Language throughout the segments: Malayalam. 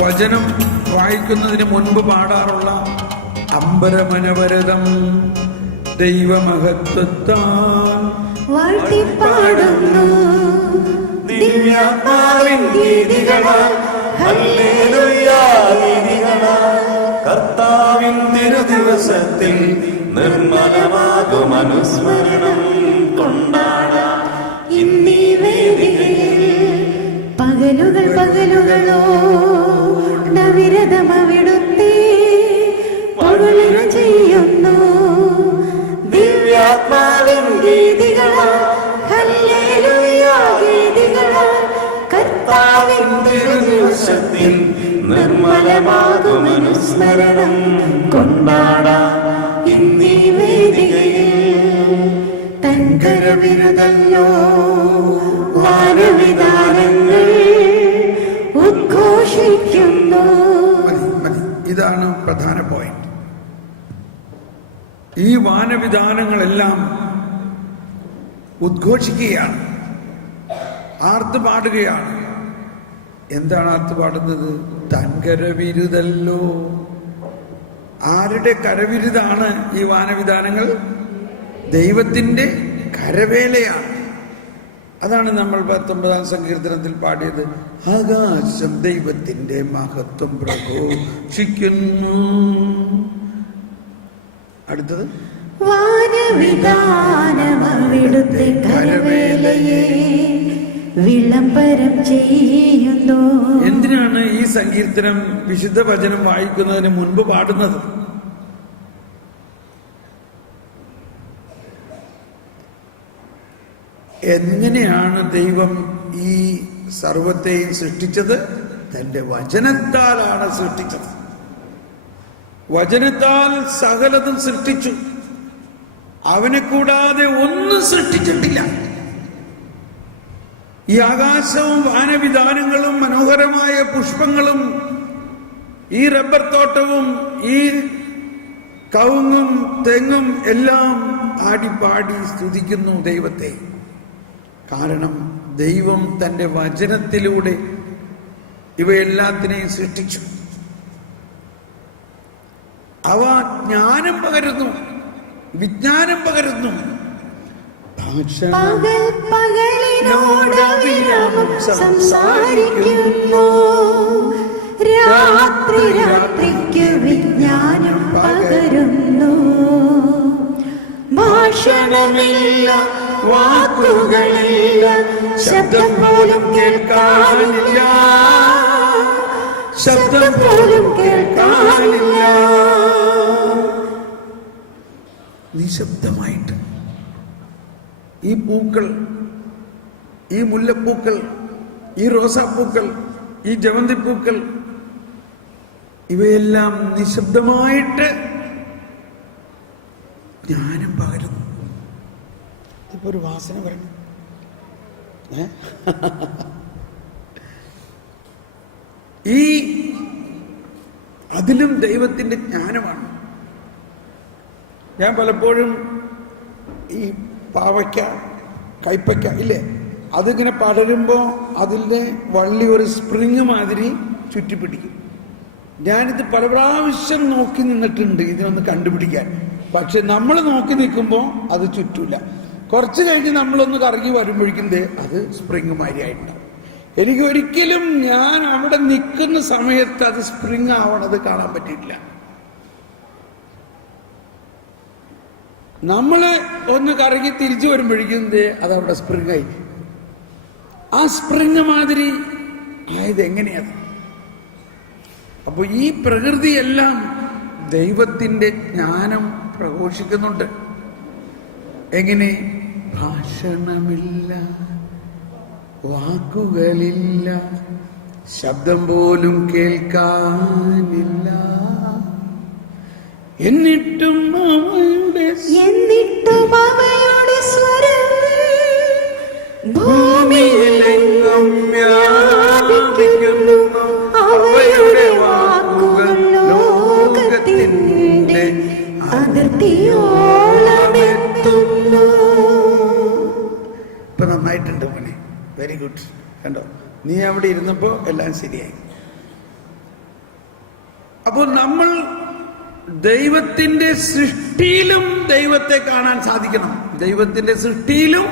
വചനം വായിക്കുന്നതിന് മുൻപ് പാടാറുള്ള അമ്പരമനവരതം ദൈവമഹത്വത്താൽ വാഴ്ത്തിപ്പാടുന്നു. ദിവ്യാത്മാവിൻ ഗീതികളാൽ ഹല്ലേലൂയ ഗീതികളാൽ കർത്താവിൻ തിരുദിവസത്തിൽ നിർമ്മലമാകും അനുസ്മരണം കൊണ്ടാടാം ഇന്നീ വേദികളിൽ. പകലുകളോ നവിരതമവിടുത്തെ പകലുക ചെയ്യുന്നു. ദിവ്യാത്മാവിൻ ഗീതികളാൽ ഹല്ലേലൂയ ഗീതികളാൽ കർത്താവിൻ തിരുദിവസത്തിൽ നിർമ്മലമാകും അനുസ്മരണം കൊണ്ടാടാം ഇന്നീ വേദികയിൽ. തൻകരവിരുതല്ലോ വാനവിധാനങ്ങൾ ഉദ്ഘോഷിക്കുന്നു. ഇതാണ് പ്രധാന പോയിന്റ്. ഈ വാനവിധാനങ്ങളെല്ലാം ഉദ്ഘോഷിക്കുകയാണ്, ആർത്തുപാടുകയാണ്. എന്താണ് ആർത്തുപാടുന്നത്? തൻകരവിരുതല്ലോ. ആരുടെ കരവിരുതാണ് ഈ വാനവിധാനങ്ങൾ? ദൈവത്തിന്റെ കരവേലയാണ്. അതാണ് നമ്മൾ 19-ാം സങ്കീർത്തനത്തിൽ പാടിയത്. ആകാശം ദൈവത്തിന്റെ മഹത്വം പ്രഘോഷിക്കുന്നു. അടുത്തത് വാനവിധാനമവിടുത്തെ കരവേലയെ വിളംബരം ചെയ്യുന്നു. എന്തിനാണ് ഈ സങ്കീർത്തനം വിശുദ്ധ വചനം വായിക്കുന്നതിന് മുൻപ് പാടുന്നത്? എങ്ങനെയാണ് ദൈവം ഈ സർവത്തെയും സൃഷ്ടിച്ചത്? തന്റെ വചനത്താലാണ് സൃഷ്ടിച്ചത്. വചനത്താൽ സകലതും സൃഷ്ടിച്ചു. അവനെ കൂടാതെ ഒന്നും സൃഷ്ടിച്ചിട്ടില്ല. ഈ ആകാശവും വാനവിധാനങ്ങളും മനോഹരമായ പുഷ്പങ്ങളും ഈ റബ്ബർ തോട്ടവും ഈ കവുങ്ങും തെങ്ങും എല്ലാം ആടിപ്പാടി സ്തുതിക്കുന്നു ദൈവത്തെ. കാരണം ദൈവം തന്റെ വചനത്തിലൂടെ ഇവയെല്ലാത്തിനെയും സൃഷ്ടിച്ചു. അവ ജ്ഞാനം പകരുന്നു, വിജ്ഞാനം പകരുന്നു. പകൽ പകലിനോടവിരാമം സംസാരിക്കുന്നു. രാത്രി രാത്രിക്ക് വിജ്ഞാനം പകരുന്നു. ഭാഷണമില്ല, വാക്കുകളില്ല, ശബ്ദം പോലും കേൾക്കാനില്ല, ശബ്ദം പോലും കേൾക്കാനില്ല. നിശബ്ദമായിട്ട് ഈ പൂക്കൾ, ഈ മുല്ലപ്പൂക്കൾ, ഈ റോസാപ്പൂക്കൾ, ഈ ജവന്തിപ്പൂക്കൾ, ഇവയെല്ലാം നിശബ്ദമായിട്ട് ജ്ഞാനം പകരുന്നു. ഇപ്പൊ ഒരു വാസന പറഞ്ഞു. ഈ അതിലും ദൈവത്തിന്റെ ജ്ഞാനമാണ്. ഞാൻ പലപ്പോഴും ഈ പാവയ്ക്ക, കൈപ്പയ്ക്ക ഇല്ലേ, അതിങ്ങനെ പടരുമ്പോൾ അതിൻ്റെ വള്ളി ഒരു സ്പ്രിങ് മാതിരി ചുറ്റിപ്പിടിക്കും. ഞാനിത് പല പ്രാവശ്യം നോക്കി നിന്നിട്ടുണ്ട് ഇതിനൊന്ന് കണ്ടുപിടിക്കാൻ. പക്ഷെ നമ്മൾ നോക്കി നിൽക്കുമ്പോൾ അത് ചുറ്റൂല. കുറച്ച് കഴിഞ്ഞ് നമ്മളൊന്ന് കറങ്ങി വരുമ്പോഴേക്കും അത് സ്പ്രിങ് മാതിരിയായിട്ടുണ്ടാവും. എനിക്ക് ഒരിക്കലും ഞാൻ അവിടെ നിൽക്കുന്ന സമയത്ത് അത് സ്പ്രിങ് ആവണത് കാണാൻ പറ്റിയിട്ടില്ല. നമ്മള് ഒന്ന് കറങ്ങി തിരിച്ചു വരുമ്പോഴേക്കും അതവിടെ സ്പ്രിങ് ആയി. ആ സ്പ്രിങ് മാതിരി ആയത് എങ്ങനെയത്? അപ്പൊ ഈ പ്രകൃതിയെല്ലാം ദൈവത്തിന്റെ ജ്ഞാനം പ്രഘോഷിക്കുന്നുണ്ട്. എങ്ങനെ? ഭാഷണമില്ല, വാക്കുകളില്ല, ശബ്ദം പോലും കേൾക്കാനില്ല, എന്നിട്ടും അവയുടെ സ്വരം ഭൂമിയിലെങ്ങും വ്യാപിക്കുന്നു. അവയുടെ വാക്കുകൾ ലോകത്തിന്റെ അതിർത്തിയോളമെത്തുന്നു. ഇപ്പൊ നന്നായിട്ടുണ്ട് മോനെ, വെരി ഗുഡ്. കണ്ടോ, നീ അവിടെ ഇരുന്നപ്പോ എല്ലാം ശരിയായി. അപ്പോൾ നമ്മൾ ദൈവത്തിന്റെ സൃഷ്ടിയിലും ദൈവത്തെ കാണാൻ സാധിക്കണം. ദൈവത്തിന്റെ സൃഷ്ടിയിലും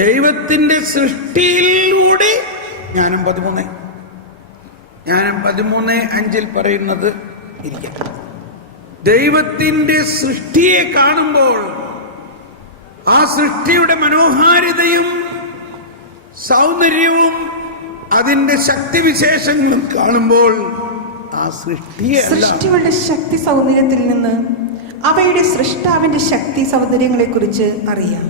ദൈവത്തിന്റെ സൃഷ്ടിയിലൂടെ ജ്ഞാനം 13:5 പറയുന്നത് ഇരിക്കാം. ദൈവത്തിന്റെ സൃഷ്ടിയെ കാണുമ്പോൾ ആ സൃഷ്ടിയുടെ മനോഹാരിതയും സൗന്ദര്യവും അതിന്റെ ശക്തിവിശേഷങ്ങളും കാണുമ്പോൾ ആ സൃഷ്ടിയുടെ ശക്തി സൗന്ദര്യത്തിൽ നിന്ന് അവയുടെ സൃഷ്ടാവിന്റെ ശക്തി സൗന്ദര്യങ്ങളെ കുറിച്ച് അറിയാം.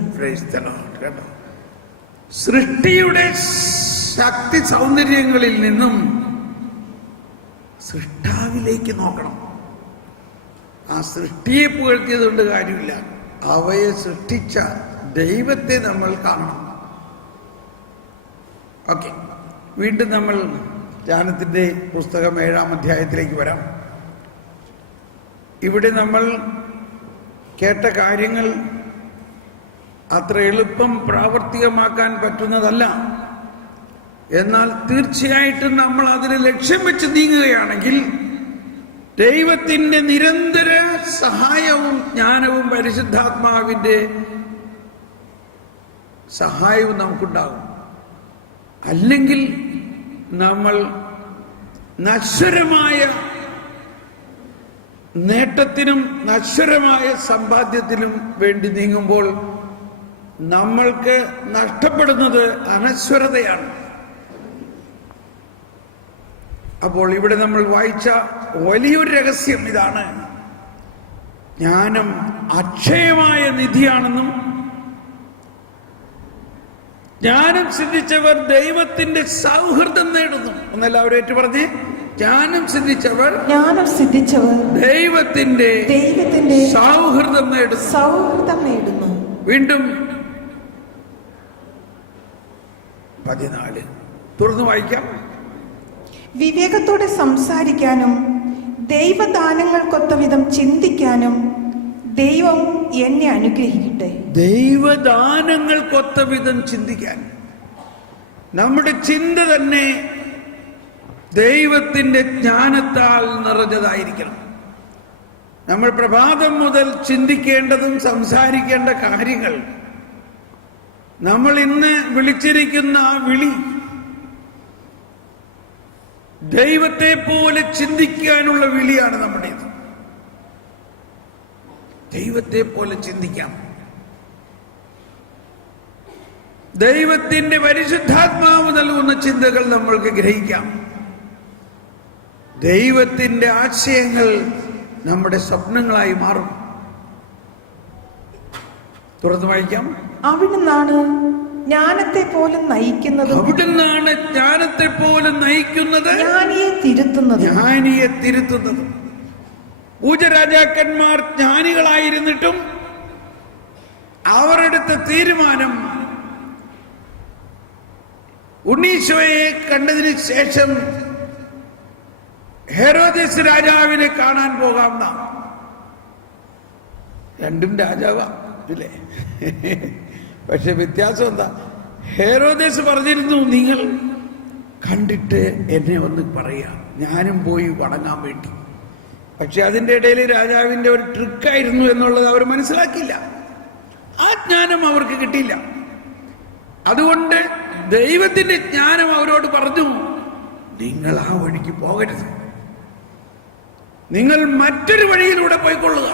സൃഷ്ടിയുടെ ശക്തി സൗന്ദര്യങ്ങളിൽ നിന്നും സൃഷ്ടാവിലേക്ക് നോക്കണം. ആ സൃഷ്ടിയെ പുകഴ്ത്തിയത് കൊണ്ട് കാര്യമില്ല, അവയെ സൃഷ്ടിച്ച ദൈവത്തെ നമ്മൾ കാണണം. ഓക്കെ, വീണ്ടും നമ്മൾ ജ്ഞാനത്തിന്റെ പുസ്തകം 7-ാം അധ്യായത്തിലേക്ക് വരാം. ഇവിടെ നമ്മൾ കേട്ട കാര്യങ്ങൾ അത്ര എളുപ്പം പ്രാവർത്തികമാക്കാൻ പറ്റുന്നതല്ല. എന്നാൽ തീർച്ചയായിട്ടും നമ്മൾ അതിന് ലക്ഷ്യം വെച്ച് നീങ്ങുകയാണെങ്കിൽ ദൈവത്തിന്റെ നിരന്തര സഹായവും ജ്ഞാനവും പരിശുദ്ധാത്മാവിന്റെ സഹായവും നമുക്കുണ്ടാകും. അല്ലെങ്കിൽ നമ്മൾ നശ്വരമായ നേട്ടത്തിനും നശ്വരമായ സമ്പാദ്യത്തിനും വേണ്ടി നീങ്ങുമ്പോൾ നമ്മൾക്ക് നഷ്ടപ്പെടുന്നത് അനശ്വരതയാണ്. അപ്പോൾ ഇവിടെ നമ്മൾ വായിച്ച വലിയൊരു രഹസ്യം ഇതാണ്: ജ്ഞാനം അക്ഷയമായ നിധിയാണെന്നും ജ്ഞാനം സിദ്ധിച്ചവർ ദൈവത്തിന്റെ സൗഹൃദം നേടുന്നു. ഒന്നെല്ലാവരും ഏറ്റു പറഞ്ഞേ, ജ്ഞാനം സിദ്ധിച്ചവർ ദൈവത്തിന്റെ സൗഹൃദം നേടുന്നു. വീണ്ടും 14 തുറന്നു വായിക്കാം. വിവേകത്തോടെ സംസാരിക്കാനും ദൈവദാനങ്ങൾക്കൊത്ത വിധം ചിന്തിക്കാനും ദൈവം എന്നെ അനുഗ്രഹിക്കട്ടെ. ദൈവദാനങ്ങൾക്കൊത്ത വിധം ചിന്തിക്കാൻ നമ്മുടെ ചിന്ത തന്നെ ദൈവത്തിന്റെ ജ്ഞാനത്താൽ നിറഞ്ഞതായിരിക്കണം. നമ്മൾ പ്രഭാതം മുതൽ ചിന്തിക്കേണ്ടതും സംസാരിക്കേണ്ട കാര്യങ്ങൾ, നമ്മൾ ഇന്ന് വിളിച്ചിരിക്കുന്ന ആ വിളി ദൈവത്തെ പോലെ ചിന്തിക്കാനുള്ള വിളിയാണ് നമ്മുടേത്. ദൈവത്തെ പോലെ ചിന്തിക്കാം. ദൈവത്തിന്റെ പരിശുദ്ധാത്മാവ് നൽകുന്ന ചിന്തകൾ നമ്മൾക്ക് ഗ്രഹിക്കാം. ദൈവത്തിന്റെ ആശയങ്ങൾ നമ്മുടെ സ്വപ്നങ്ങളായി മാറും. തുറന്നു വായിക്കാം. അവിടുന്നാണ് ജ്ഞാനത്തെ പോലെ നയിക്കുന്നത്, ജ്ഞാനിയെ തിരുത്തുന്നത്. പൂജരാജാക്കന്മാർ ജ്ഞാനികളായിരുന്നിട്ടും അവരെടുത്ത തീരുമാനം ഉണ്ണീശോയെ കണ്ടതിന് ശേഷം ഹെരോദേസ് രാജാവിനെ കാണാൻ പോകാം. രണ്ടും രാജാവാ ഇല്ലേ? പക്ഷെ വ്യത്യാസം എന്താ? ഹെരോദേസ് പറഞ്ഞിരുന്നു, നിങ്ങൾ കണ്ടിട്ട് എന്നെ ഒന്ന് പറയാം, ഞാനും പോയി വണങ്ങാൻ വേണ്ടി. പക്ഷെ അതിൻ്റെ ഇടയിൽ രാജാവിന്റെ ഒരു ട്രിക്കായിരുന്നു എന്നുള്ളത് അവർ മനസ്സിലാക്കിയില്ല. ആ ജ്ഞാനം അവർക്ക് കിട്ടിയില്ല. അതുകൊണ്ട് ദൈവത്തിന്റെ ജ്ഞാനം അവരോട് പറഞ്ഞു, നിങ്ങൾ ആ വഴിക്ക് പോകരുത്, നിങ്ങൾ മറ്റൊരു വഴിയിലൂടെ പോയിക്കൊള്ളുക.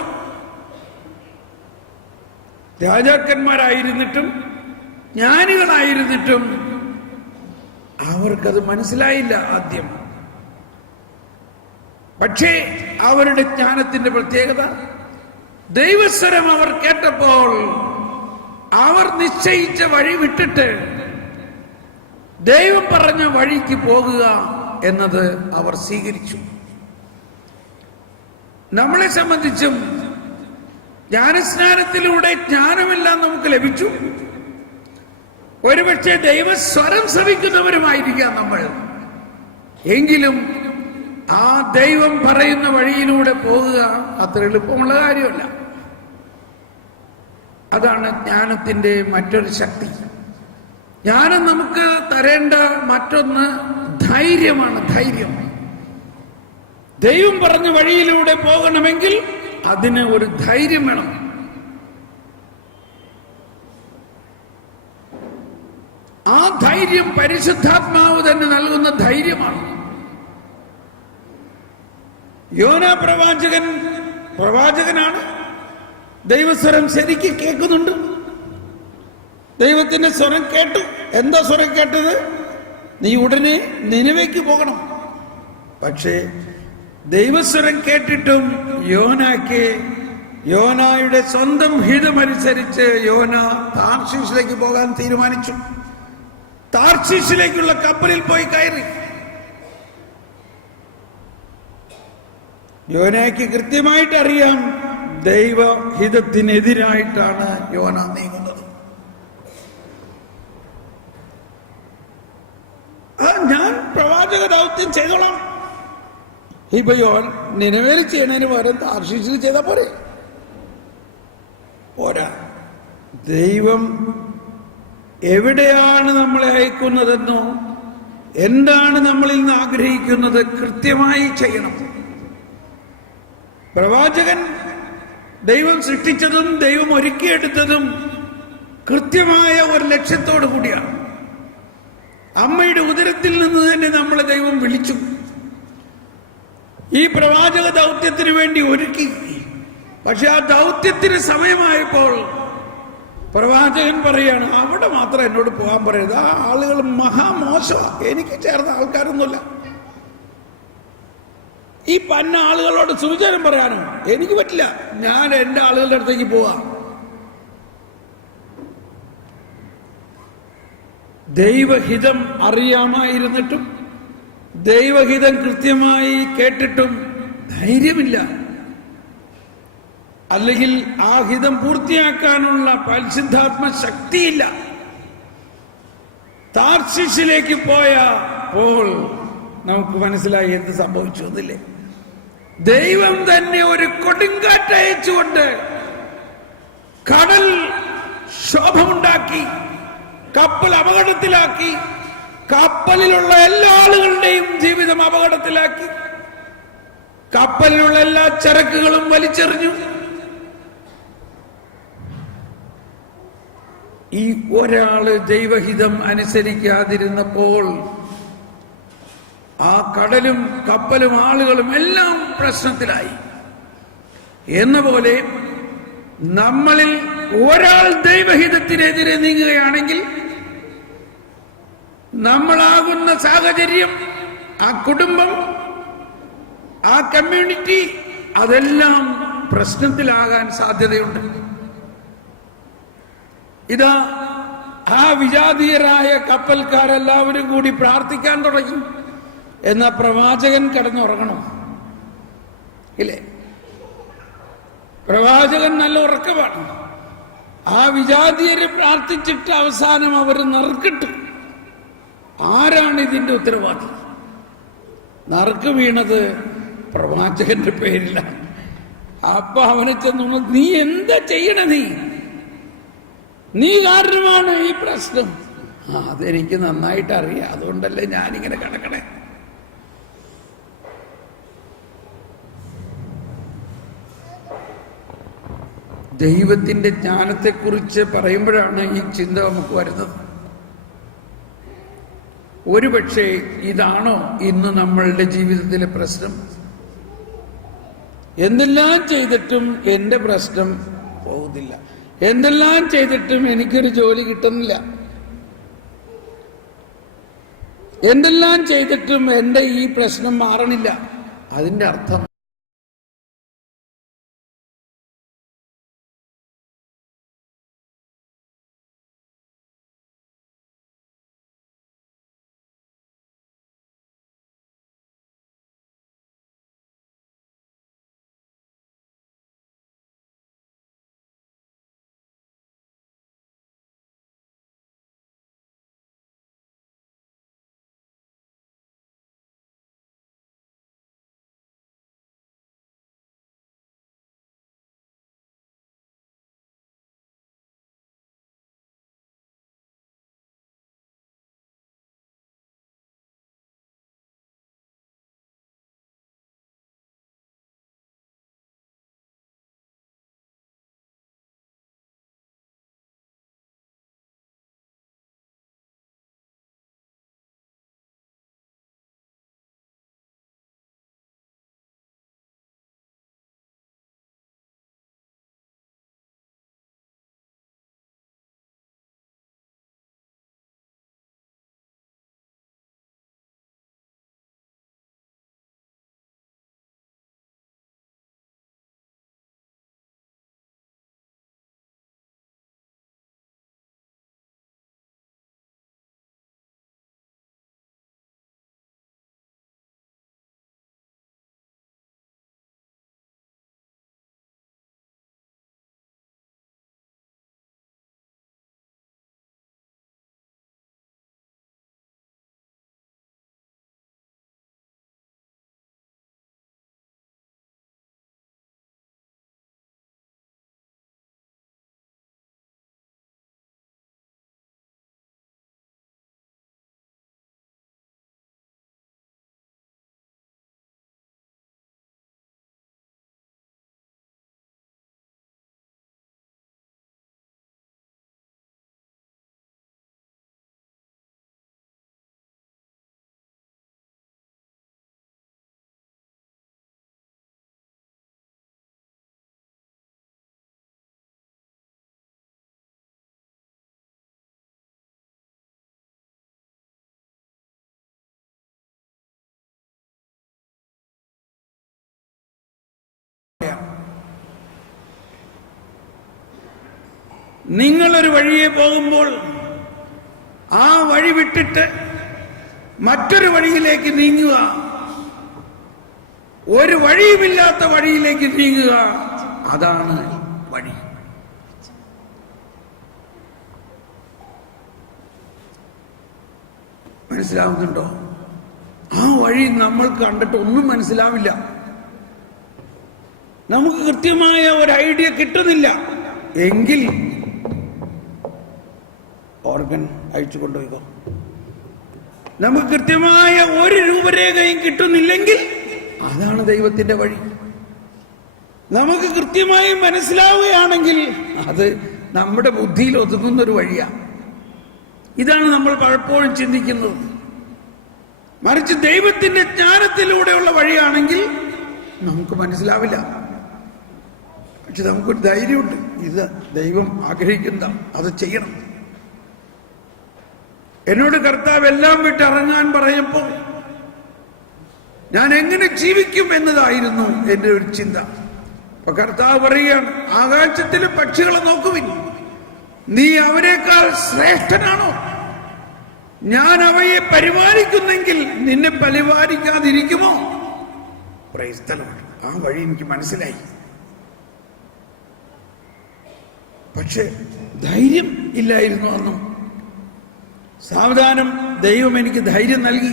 രാജാക്കന്മാരായിരുന്നിട്ടും ജ്ഞാനികളായിരുന്നിട്ടും അവർക്കത് മനസ്സിലായില്ല ആദ്യം. പക്ഷേ അവരുടെ ജ്ഞാനത്തിന്റെ പ്രത്യേകത, ദൈവസ്വരം അവർ കേട്ടപ്പോൾ അവർ നിശ്ചയിച്ച വഴി വിട്ടിട്ട് ദൈവം പറഞ്ഞ വഴിക്ക് പോകുക എന്നത് അവർ സ്വീകരിച്ചു. നമ്മളെ സംബന്ധിച്ചും ജ്ഞാനസ്നാനത്തിലൂടെ ജ്ഞാനമെല്ലാം നമുക്ക് ലഭിച്ചു. ഒരുപക്ഷെ ദൈവസ്വരം ശ്രവിക്കുന്നവരുമായിരിക്കാം നമ്മൾ. എങ്കിലും ആ ദൈവം പറയുന്ന വഴിയിലൂടെ പോകുക അത്ര എളുപ്പമുള്ള കാര്യമല്ല. അതാണ് ജ്ഞാനത്തിന്റെ മറ്റൊരു ശക്തി. ജ്ഞാനം നമുക്ക് തരേണ്ട മറ്റൊന്ന് ധൈര്യമാണ്. ധൈര്യം. ദൈവം പറഞ്ഞ വഴിയിലൂടെ പോകണമെങ്കിൽ അതിന് ഒരു ധൈര്യം വേണം. ആ ധൈര്യം പരിശുദ്ധാത്മാവ് തന്നെ നൽകുന്ന ധൈര്യമാണ്. യോന പ്രവാചകനാണ്. ദൈവസ്വരം ശരിക്ക് കേൾക്കുന്നുണ്ട്. ദൈവത്തിന്റെ സ്വരം കേട്ടു. എന്താ സ്വരം കേട്ടത്? നീ ഉടനെ നിനവേക്ക് പോകണം. പക്ഷേ ദൈവസ്വരം കേട്ടിട്ടും യോനായുടെ സ്വന്തം ഹിതമനുസരിച്ച് യോന താർശീഷിലേക്ക് പോകാൻ തീരുമാനിച്ചു. താർശീഷിലേക്കുള്ള കപ്പലിൽ പോയി കയറി. യോനയ്ക്ക് കൃത്യമായിട്ട് അറിയാം ദൈവഹിതത്തിനെതിരായിട്ടാണ് യോന നീങ്ങുന്നത്. ഞാൻ പ്രവാചക ദൗത്യം ചെയ്തോളാം. ഇപ്പൊ നിനവേൽ ചെയ്യണതിന് പകരം താർശീഷിൽ ചെയ്താൽ പോരാ. ദൈവം എവിടെയാണ് നമ്മളെ അയക്കുന്നതെന്നോ എന്താണ് നമ്മളിൽ നിന്ന് ആഗ്രഹിക്കുന്നത് കൃത്യമായി ചെയ്യണം. പ്രവാചകൻ ദൈവം സൃഷ്ടിച്ചതും ദൈവം ഒരുക്കിയെടുത്തതും കൃത്യമായ ഒരു ലക്ഷ്യത്തോടു കൂടിയാണ്. അമ്മയുടെ ഉദരത്തിൽ നിന്ന് തന്നെ നമ്മളെ ദൈവം വിളിച്ചു. ഈ പ്രവാചക ദൗത്യത്തിന് വേണ്ടി ഒരുക്കി. പക്ഷെ ആ ദൗത്യത്തിന് സമയമായപ്പോൾ പ്രവാചകൻ പറയാണ്, അവിടെ മാത്രം എന്നോട് പോകാൻ പറയരുത്. ആ ആളുകൾ മഹാമോശമാണ്. എനിക്ക് ചേർന്ന ആൾക്കാരൊന്നുമില്ല. ഈ പന്ന ആളുകളോട് സുവിചാരം പറയാനോ എനിക്ക് പറ്റില്ല. ഞാൻ എൻ്റെ ആളുകളുടെ അടുത്തേക്ക് പോവാം. ദൈവഹിതം അറിയാമായിരുന്നിട്ടും ദൈവഹിതം കൃത്യമായി കേട്ടിട്ടും ധൈര്യമില്ല. അല്ലെങ്കിൽ ആ ഹിതം പൂർത്തിയാക്കാനുള്ള പരിശുദ്ധാത്മ ശക്തിയില്ല. താർശീഷിലേക്ക് പോയപ്പോൾ നമുക്ക് മനസ്സിലായി എന്ത് സംഭവിച്ചു എന്നില്ലേ. ദൈവം തന്നെ ഒരു കൊടുങ്കാറ്റ് അയച്ചുകൊണ്ട് കടൽ ക്ഷോഭമുണ്ടാക്കി, കപ്പൽ അപകടത്തിലാക്കി, കപ്പലിലുള്ള എല്ലാ ആളുകളുടെയും ജീവിതം അപകടത്തിലാക്കി, കപ്പലിലുള്ള എല്ലാ ചരക്കുകളും വലിച്ചെറിഞ്ഞു. ഈ ഒരാള് ദൈവഹിതം അനുസരിക്കാതിരുന്നപ്പോൾ ആ കടലും കപ്പലും ആളുകളും എല്ലാം പ്രശ്നത്തിലായി. എന്ന പോലെ നമ്മളിൽ ഒരാൾ ദൈവഹിതത്തിനെതിരെ നീങ്ങുകയാണെങ്കിൽ നമ്മളാകുന്ന സാഹചര്യം, ആ കുടുംബം, ആ കമ്മ്യൂണിറ്റി, അതെല്ലാം പ്രശ്നത്തിലാകാൻ സാധ്യതയുണ്ട്. ഇതാ ആ വിജാതീയരായ കപ്പൽക്കാരെല്ലാവരും കൂടി പ്രാർത്ഥിക്കാൻ തുടങ്ങി. എന്നാ പ്രവാചകൻ കിടന്നുറങ്ങണം ഇല്ലേ? പ്രവാചകൻ നല്ല ഉറക്കമാണ്. ആ വിജാതീയരെ പ്രാർത്ഥിച്ചിട്ട് അവസാനം അവർ നറുക്കിട്ടു. ആരാണ് ഇതിന്റെ ഉത്തരവാദി? നറുക്ക് വീണത് പ്രവാചകന്റെ പേരിലാണ്. അപ്പൊ അവനെ ചെന്നു, നീ എന്താ ചെയ്യണ? നീ കാരണമാണ് ഈ പ്രശ്നം. അതെനിക്ക് നന്നായിട്ട് അറിയാം, അതുകൊണ്ടല്ലേ ഞാനിങ്ങനെ കിടക്കണേ. ദൈവത്തിന്റെ ജ്ഞാനത്തെക്കുറിച്ച് പറയുമ്പോഴാണ് ഈ ചിന്ത നമുക്ക് വരുന്നത്. ഒരുപക്ഷെ ഇതാണോ ഇന്ന് നമ്മളുടെ ജീവിതത്തിലെ പ്രശ്നം? എന്തെല്ലാം ചെയ്തിട്ടും എന്റെ പ്രശ്നം പോകുന്നില്ല, എന്തെല്ലാം ചെയ്തിട്ടും എനിക്കൊരു ജോലി കിട്ടുന്നില്ല, എന്തെല്ലാം ചെയ്തിട്ടും എന്റെ ഈ പ്രശ്നം മാറണില്ല. അതിന്റെ അർത്ഥം നിങ്ങളൊരു വഴിയെ പോകുമ്പോൾ ആ വഴി വിട്ടിട്ട് മറ്റൊരു വഴിയിലേക്ക് നീങ്ങുക, ഒരു വഴിയുമില്ലാത്ത വഴിയിലേക്ക് നീങ്ങുക, അതാണ് വഴി. മനസ്സിലാവുന്നുണ്ടോ? ആ വഴി നമ്മൾ കണ്ടിട്ട് ഒന്നും മനസ്സിലാവില്ല. നമുക്ക് കൃത്യമായ ഒരു ഐഡിയ കിട്ടുന്നില്ല എങ്കിൽ ഓർഗൻ അയച്ചു കൊണ്ടുപോയിക്കോ. നമുക്ക് കൃത്യമായ ഒരു രൂപരേഖയും കിട്ടുന്നില്ലെങ്കിൽ അതാണ് ദൈവത്തിന്റെ വഴി. നമുക്ക് കൃത്യമായി മനസ്സിലാവുകയാണെങ്കിൽ അത് നമ്മുടെ ബുദ്ധിയിൽ ഒതുങ്ങുന്നൊരു വഴിയാണ്. ഇതാണ് നമ്മൾ പലപ്പോഴും ചിന്തിക്കുന്നത്. മറിച്ച് ദൈവത്തിന്റെ ജ്ഞാനത്തിലൂടെയുള്ള വഴിയാണെങ്കിൽ നമുക്ക് മനസ്സിലാവില്ല. പക്ഷെ നമുക്കൊരു ധൈര്യമുണ്ട്, ഇത് ദൈവം ആഗ്രഹിക്കുന്ന അത് ചെയ്യണം. എന്നോട് കർത്താവ് എല്ലാം വിട്ടിറങ്ങാൻ പറയപ്പോൾ ഞാൻ എങ്ങനെ ജീവിക്കും എന്നതായിരുന്നു എന്റെ ഒരു ചിന്ത. അപ്പൊ കർത്താവ് പറയുകയാണ്, ആകാശത്തിലെ പക്ഷികളെ നോക്കുവിൻ, നീ അവരെക്കാൾ ശ്രേഷ്ഠനാണോ? ഞാൻ അവയെ പരിപാലിക്കുന്നെങ്കിൽ നിന്നെ പരിപാലിക്കാതിരിക്കുമോ? Praise the Lord. ആ വഴി എനിക്ക് മനസ്സിലായി. പക്ഷെ ധൈര്യം ഇല്ലായിരുന്നു അന്നും. സാവധാനം ദൈവം എനിക്ക് ധൈര്യം നൽകി.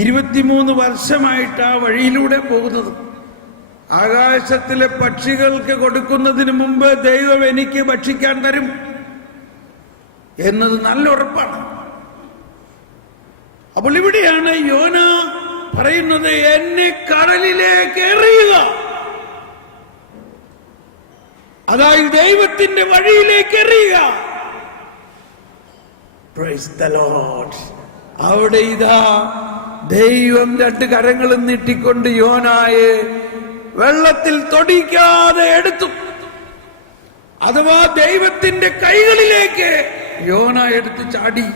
23 വർഷമായിട്ട് ആ വഴിയിലൂടെ പോകുന്നത്. ആകാശത്തിലെ പക്ഷികൾക്ക് കൊടുക്കുന്നതിന് മുമ്പ് ദൈവം എനിക്ക് ഭക്ഷിക്കാൻ തരും എന്നത് നല്ല ഉറപ്പാണ്. അപ്പോൾ ഇവിടെയാണ് യോന പറയുന്നത്, എന്നെ കടലിലേക്ക് എറിയുക. അതായത് ദൈവത്തിന്റെ വഴിയിലേക്ക് എറിയുക. Praise the Lord. അവിടെ ഇതാ ദൈവം 2 കരങ്ങളും നീട്ടിക്കൊണ്ട് യോനായെ വെള്ളത്തിൽ തൊടിക്കാതെ എടുത്തു. അഥവാ ദൈവത്തിന്റെ കൈകളിലേക്ക് യോന എടുത്ത് ചാടി.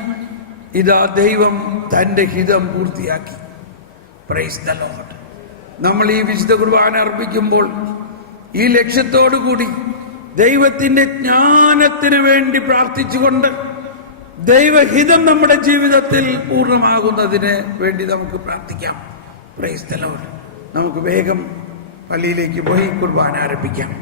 ഇതാ ദൈവം തന്റെ ഹിതം പൂർത്തിയാക്കി. Praise the Lord. നമ്മൾ ഈ വിശുദ്ധ കുർബാന അർപ്പിക്കുമ്പോൾ ഈ ലക്ഷ്യത്തോടു കൂടി ദൈവത്തിന്റെ ജ്ഞാനത്തിന് വേണ്ടി പ്രാർത്ഥിച്ചുകൊണ്ട് ദൈവഹിതം നമ്മുടെ ജീവിതത്തിൽ പൂർണ്ണമാകുന്നതിന് വേണ്ടി നമുക്ക് പ്രാർത്ഥിക്കാം. Praise the Lord. നമുക്ക് വേഗം പള്ളിയിലേക്ക് പോയി കുർബാന ആരംഭിക്കാം.